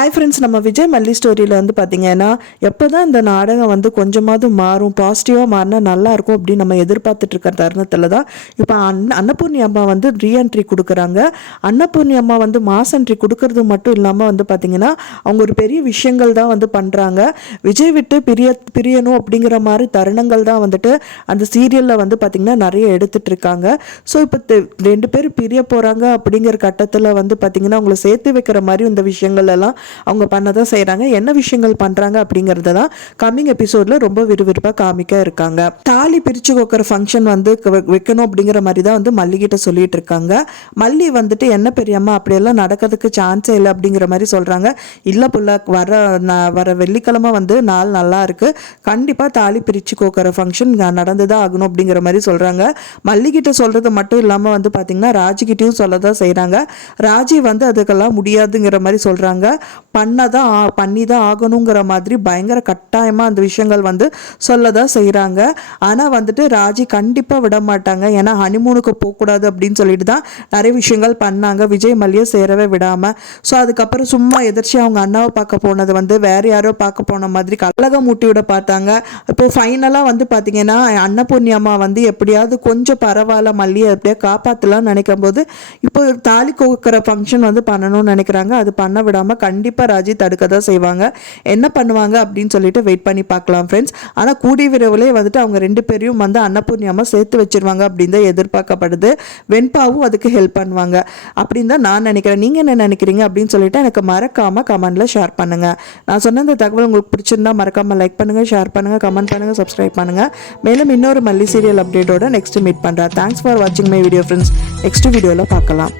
Hi friends, நம்ம விஜய் மல்லி ஸ்டோரியில் வந்து பார்த்தீங்கன்னா எப்போ தான் இந்த நாடகம் வந்து கொஞ்சமாவது மாறும், பாசிட்டிவாக மாறினா நல்லாயிருக்கும் அப்படின்னு நம்ம எதிர்பார்த்துட்டு இருக்கிற தருணத்தில் தான் இப்போ அன்னபூர்ணி அம்மா வந்து ரீஎன்ட்ரி கொடுக்குறாங்க. அன்னபூர்ணி அம்மா வந்து மாஸ் என்ட்ரி கொடுக்கறது மட்டும் இல்லாமல் வந்து பார்த்திங்கன்னா அவங்க ஒரு பெரிய விஷயங்கள் தான் வந்து பண்ணுறாங்க. விஜய் விட்டு பிரியணும் அப்படிங்கிற மாதிரி தருணங்கள் தான் வந்துட்டு அந்த சீரியலில் வந்து பார்த்திங்கன்னா நிறைய எடுத்துகிட்டு இருக்காங்க. ஸோ இப்போ 2 பேர் பிரிய போகிறாங்க அப்படிங்கிற கட்டத்தில் வந்து பார்த்திங்கன்னா அவங்கள சேர்த்து வைக்கிற மாதிரி இந்த விஷயங்கள் எல்லாம் அவங்க பண்ணதான் செய்கிறாங்க. என்ன விஷயங்கள் பண்ணுறாங்க அப்படிங்கிறத தான் கம்மிங் எபிசோடில் ரொம்ப விறுவிறுப்பாக காமிக்க இருக்காங்க. தாலி பிரித்து கோக்கிற ஃபங்க்ஷன் வந்து வைக்கணும் அப்படிங்கிற மாதிரி தான் வந்து மல்லிகிட்ட சொல்லிட்டு இருக்காங்க. மல்லி வந்துட்டு என்ன பெரியம்மா அப்படியெல்லாம் நடக்கிறதுக்கு சான்ஸே இல்லை அப்படிங்கிற மாதிரி சொல்கிறாங்க. இல்லை புள்ள, வர வெள்ளிக்கிழமை வந்து நாள் நல்லா இருக்குது, கண்டிப்பாக தாலி பிரித்து கோக்கிற ஃபங்க்ஷன் நடந்துதான் ஆகணும் அப்படிங்கிற மாதிரி சொல்கிறாங்க. மல்லிகிட்ட சொல்கிறது மட்டும் இல்லாமல் வந்து பார்த்திங்கன்னா ராஜிக்கிட்டையும் சொல்ல தான் செய்கிறாங்க. ராஜி வந்து அதுக்கெல்லாம் முடியாதுங்கிற மாதிரி சொல்கிறாங்க. பண்ணி தான் ஆகணுங்கிற மாதிரி பயங்கர கட்டாயமாக அந்த விஷயங்கள் வந்து சொல்ல தான் செய்கிறாங்க. ஆனால் வந்துட்டு ராஜி கண்டிப்பாக விட மாட்டாங்க. ஏன்னா ஹனிமூனுக்கு போகக்கூடாது அப்படின்னு சொல்லிட்டு தான் நிறைய விஷயங்கள் பண்ணாங்க, விஜய் மல்லியை சேரவே விடாமல். ஸோ அதுக்கப்புறம் சும்மா எதிர்த்து அவங்க அண்ணாவை பார்க்க போனது வந்து வேறு யாரோ பார்க்க போன மாதிரி கலகம் மூட்டி விட பார்த்தாங்க. இப்போ ஃபைனலாக வந்து பார்த்திங்கன்னா அன்னபூர்ணி அம்மா வந்து எப்படியாவது கொஞ்சம் பரவாயில்ல மல்லியை எப்படியா காப்பாற்றலாம்னு நினைக்கும் போது இப்போ தாலி கோக்கிற ஃபங்க்ஷன் வந்து பண்ணணும்னு நினைக்கிறாங்க. அது பண்ண விடாமல் கண்டிப்பாக ராஜி தடுக்க தான் செய்வாங்க. என்ன பண்ணுவாங்க அப்படின்னு சொல்லிட்டு வெயிட் பண்ணி பார்க்கலாம் ஃப்ரெண்ட்ஸ். ஆனால் கூடிய விரைவிலே வந்துட்டு அவங்க 2 பேரையும் வந்து அன்னபூர்ணி அம்மா சேர்த்து வச்சிருவாங்க அப்படின்னு தான் எதிர்பார்க்கப்படுது. வெண்பாவும் அதுக்கு ஹெல்ப் பண்ணுவாங்க அப்படின்னு தான் நான் நினைக்கிறேன். நீங்கள் என்ன நினைக்கிறீங்க அப்படின்னு சொல்லிட்டு எனக்கு மறக்காமல் கமெண்ட்டில் ஷேர் பண்ணுங்கள். நான் சொன்ன இந்த தகவல் உங்களுக்கு பிடிச்சிருந்தா மறக்காமல் லைக் பண்ணுங்கள், ஷேர் பண்ணுங்கள், கமெண்ட் பண்ணுங்கள், சப்ஸ்கிரைப் பண்ணுங்கள். மேலும் இன்னொரு மல்லி சீரியல் அப்டேட்டோட நெக்ஸ்ட் மீட் பண்ணுறேன். தேங்க்ஸ் ஃபார் வாட்சிங் மை வீடியோ ஃப்ரெண்ட்ஸ். நெக்ஸ்ட் வீடியோவில் பார்க்கலாம்.